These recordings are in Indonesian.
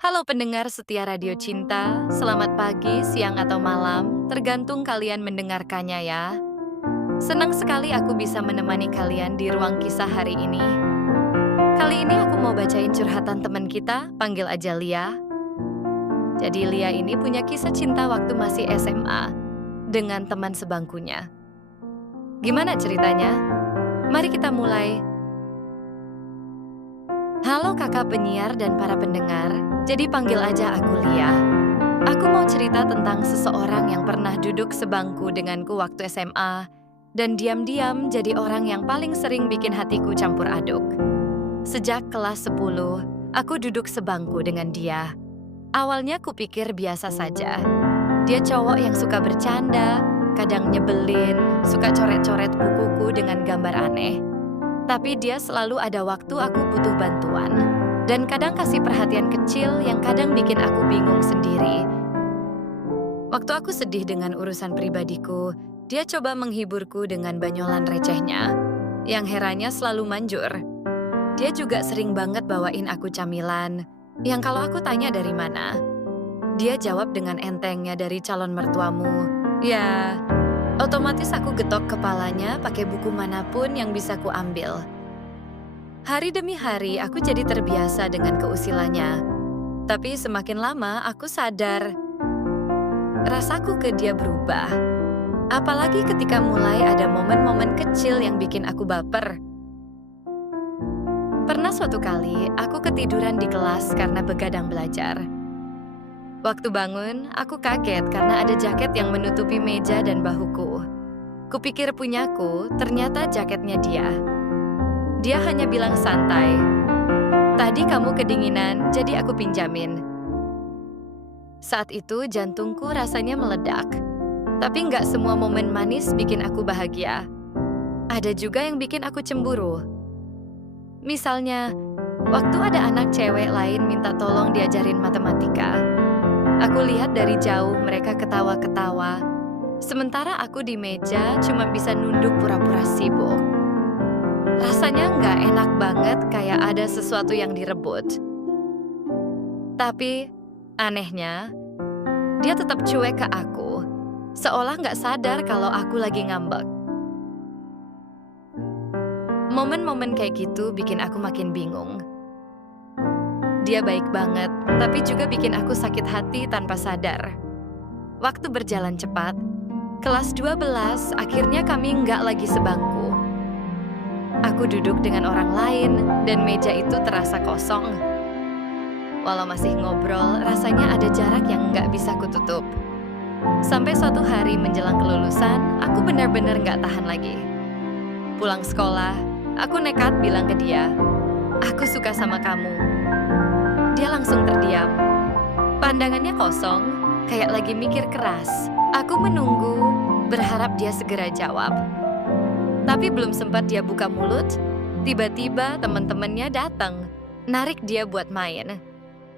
Halo pendengar setia Radio Cinta, selamat pagi, siang, atau malam, tergantung kalian mendengarkannya ya. Senang sekali aku bisa menemani kalian di ruang kisah hari ini. Kali ini aku mau bacain curhatan teman kita, panggil aja Lia. Jadi Lia ini punya kisah cinta waktu masih SMA dengan teman sebangkunya. Gimana ceritanya? Mari kita mulai. Halo kakak penyiar dan para pendengar, jadi panggil aja aku Lia. Aku mau cerita tentang seseorang yang pernah duduk sebangku denganku waktu SMA, dan diam-diam jadi orang yang paling sering bikin hatiku campur aduk. Sejak kelas 10, aku duduk sebangku dengan dia. Awalnya kupikir biasa saja. Dia cowok yang suka bercanda, kadang nyebelin, suka coret-coret bukuku dengan gambar aneh. Tapi dia selalu ada waktu aku butuh bantuan. Dan kadang kasih perhatian kecil yang kadang bikin aku bingung sendiri. Waktu aku sedih dengan urusan pribadiku, dia coba menghiburku dengan banyolan recehnya. Yang herannya selalu manjur. Dia juga sering banget bawain aku camilan, yang kalau aku tanya dari mana, dia jawab dengan entengnya dari calon mertuamu. Ya, otomatis aku getok kepalanya pakai buku manapun yang bisa ku ambil. Hari demi hari aku jadi terbiasa dengan keusilannya. Tapi semakin lama aku sadar, rasaku ke dia berubah. Apalagi ketika mulai ada momen-momen kecil yang bikin aku baper. Pernah suatu kali aku ketiduran di kelas karena begadang belajar. Waktu bangun, aku kaget karena ada jaket yang menutupi meja dan bahuku. Kupikir punyaku, ternyata jaketnya dia. Dia hanya bilang santai, "Tadi kamu kedinginan, jadi aku pinjamin." Saat itu jantungku rasanya meledak. Tapi nggak semua momen manis bikin aku bahagia. Ada juga yang bikin aku cemburu. Misalnya, waktu ada anak cewek lain minta tolong diajarin matematika. Aku lihat dari jauh mereka ketawa-ketawa, sementara aku di meja cuma bisa nunduk pura-pura sibuk. Rasanya nggak enak banget kayak ada sesuatu yang direbut. Tapi, anehnya, dia tetap cuek ke aku, seolah nggak sadar kalau aku lagi ngambek. Momen-momen kayak gitu bikin aku makin bingung. Dia baik banget, tapi juga bikin aku sakit hati tanpa sadar. Waktu berjalan cepat, kelas 12 akhirnya kami nggak lagi sebangku. Aku duduk dengan orang lain dan meja itu terasa kosong. Walau masih ngobrol, rasanya ada jarak yang nggak bisa kututup. Sampai suatu hari menjelang kelulusan, aku benar-benar nggak tahan lagi. Pulang sekolah, aku nekat bilang ke dia, "Aku suka sama kamu." Dia langsung terdiam. Pandangannya kosong, kayak lagi mikir keras. Aku menunggu, berharap dia segera jawab. Tapi belum sempat dia buka mulut, tiba-tiba teman-temannya datang, narik dia buat main.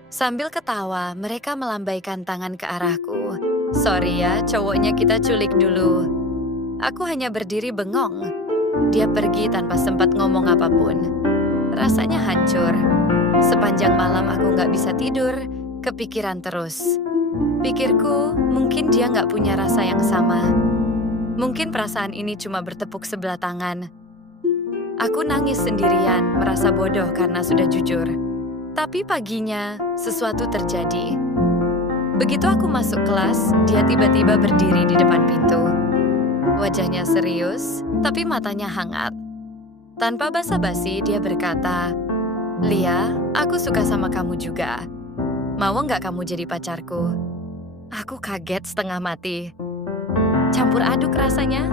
Sambil ketawa, mereka melambaikan tangan ke arahku. "Sorry ya, cowoknya kita culik dulu." Aku hanya berdiri bengong. Dia pergi tanpa sempat ngomong apapun. Rasanya hancur. Sepanjang malam aku nggak bisa tidur, kepikiran terus. Pikirku, mungkin dia nggak punya rasa yang sama. Mungkin perasaan ini cuma bertepuk sebelah tangan. Aku nangis sendirian, merasa bodoh karena sudah jujur. Tapi paginya, sesuatu terjadi. Begitu aku masuk kelas, dia tiba-tiba berdiri di depan pintu. Wajahnya serius, tapi matanya hangat. Tanpa basa-basi, dia berkata, "Lia, aku suka sama kamu juga. Mau nggak kamu jadi pacarku?" Aku kaget setengah mati. Campur aduk rasanya.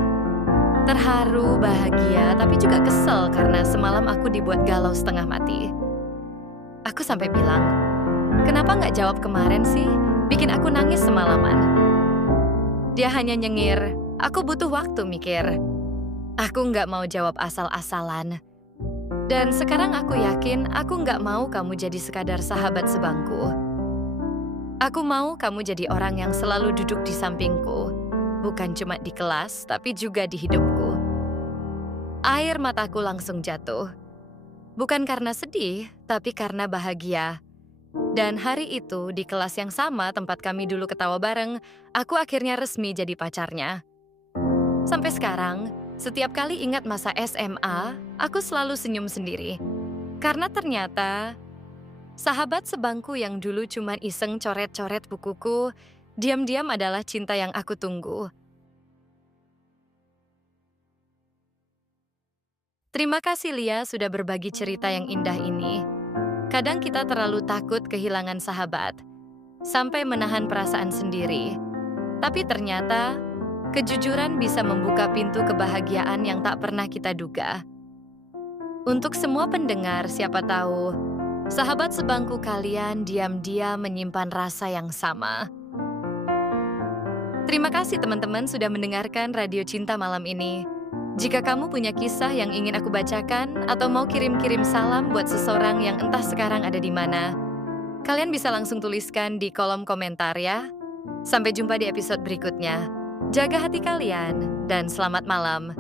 Terharu, bahagia, tapi juga kesel karena semalam aku dibuat galau setengah mati. Aku sampai bilang, "Kenapa nggak jawab kemarin sih? Bikin aku nangis semalaman." Dia hanya nyengir, "Aku butuh waktu mikir." Aku nggak mau jawab asal-asalan. Dan sekarang aku yakin aku nggak mau kamu jadi sekadar sahabat sebangku. Aku mau kamu jadi orang yang selalu duduk di sampingku. Bukan cuma di kelas, tapi juga di hidupku. Air mataku langsung jatuh. Bukan karena sedih, tapi karena bahagia. Dan hari itu, di kelas yang sama tempat kami dulu ketawa bareng, aku akhirnya resmi jadi pacarnya. Sampai sekarang, setiap kali ingat masa SMA, aku selalu senyum sendiri. Karena ternyata, sahabat sebangku yang dulu cuma iseng coret-coret bukuku, diam-diam adalah cinta yang aku tunggu. Terima kasih Lia sudah berbagi cerita yang indah ini. Kadang kita terlalu takut kehilangan sahabat, sampai menahan perasaan sendiri. Tapi ternyata, kejujuran bisa membuka pintu kebahagiaan yang tak pernah kita duga. Untuk semua pendengar, siapa tahu, sahabat sebangku kalian diam-diam menyimpan rasa yang sama. Terima kasih teman-teman sudah mendengarkan Radio Cinta malam ini. Jika kamu punya kisah yang ingin aku bacakan atau mau kirim-kirim salam buat seseorang yang entah sekarang ada di mana, kalian bisa langsung tuliskan di kolom komentar ya. Sampai jumpa di episode berikutnya. Jaga hati kalian dan selamat malam.